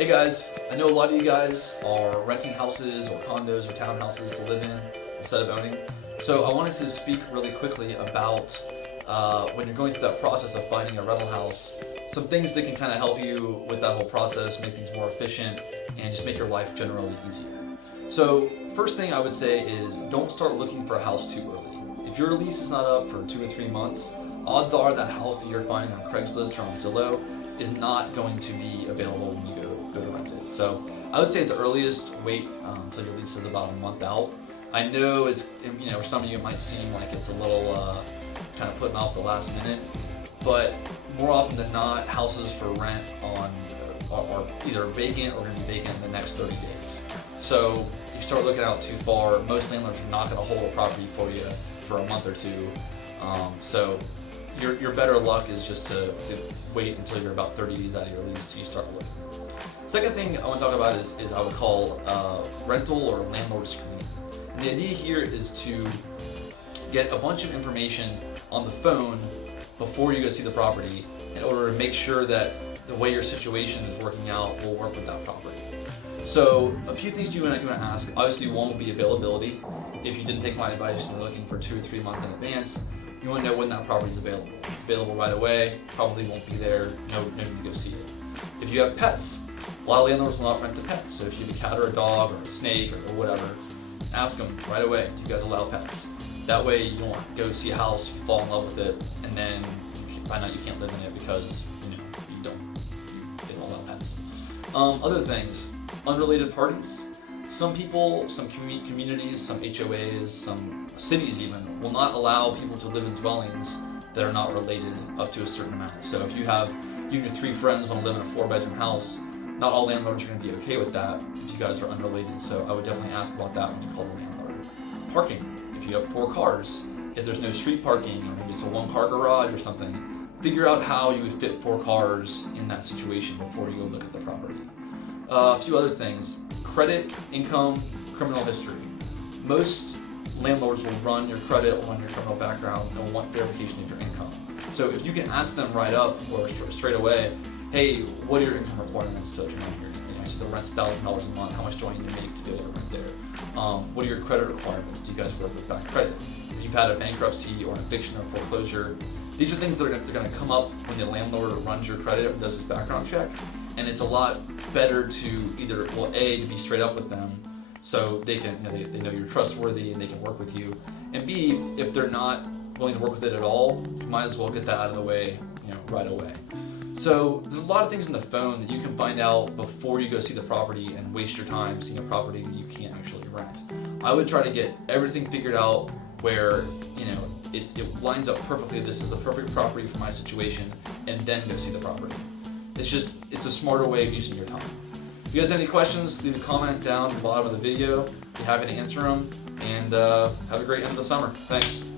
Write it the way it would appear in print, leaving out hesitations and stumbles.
Hey guys, I know a lot of you guys are renting houses or condos or townhouses to live in instead of owning. So I wanted to speak really quickly about when you're going through that process of finding a rental house, some things that can kind of help you with that whole process, make things more efficient, and just make your life generally easier. So first thing I would say is don't start looking for a house too early. If your lease is not up for 2 or 3 months, odds are that house that you're finding on Craigslist or on Zillow is not going to be available when you go to rent it. So I would say at the earliest, wait until your lease is about a month out. I know it's, for some of you it might seem like it's a little kind of putting off the last minute, but more often than not, houses for rent are either vacant or going to be vacant in the next 30 days. So if you start looking out too far, most landlords are not going to hold a property for you for a month or two. So your better luck is just to wait until you're about 30 days out of your lease till you start looking. Second thing I want to talk about is I would call rental or landlord screening. And the idea here is to get a bunch of information on the phone before you go see the property in order to make sure that the way your situation is working out will work with that property. So a few things you want to ask. Obviously, one will be availability. If you didn't take my advice and you're looking for 2 or 3 months in advance, you want to know when that property is available. If it's available right away, probably won't be there, no need to go see it. If you have pets, a lot of landlords will not rent to pets. So if you have a cat or a dog or a snake or whatever, ask them right away, do you guys allow pets? That way you don't go see a house, fall in love with it, and then you find out you can't live in it because they don't allow pets. Other things, unrelated parties. Some people, some communities, some HOAs, some cities even, will not allow people to live in dwellings that are not related up to a certain amount. So if you and your 3 friends want to live in a 4-bedroom house, not all landlords are going to be okay with that if you guys are unrelated. So I would definitely ask about that when you call the landlord. Parking. If you have 4 cars, if there's no street parking, or maybe it's a 1-car garage or something, figure out how you would fit 4 cars in that situation before you go look at the property. A few other things. Credit, income, criminal history. Most landlords will run your credit, will run your criminal background, and will want verification of your income. So if you can ask them right up or straight away, hey, what are your income requirements to rent here? So the rent's $1,000 a month, how much do I need to make to be able to rent there? What are your credit requirements? Do you guys work with bad credit? If you've had a bankruptcy or an eviction or foreclosure, these are things that are going to come up when the landlord runs your credit and does his background check. And it's a lot better to either, A, to be straight up with them so they can, they know you're trustworthy and they can work with you. And B, if they're not willing to work with it at all, you might as well get that out of the way, right away. So there's a lot of things on the phone that you can find out before you go see the property and waste your time seeing a property that you can't actually rent. I would try to get everything figured out where, it lines up perfectly. This is the perfect property for my situation, and then go see the property. It's a smarter way of using your time. If you guys have any questions, leave a comment down at the bottom of the video. Be happy to answer them, and have a great end of the summer. Thanks.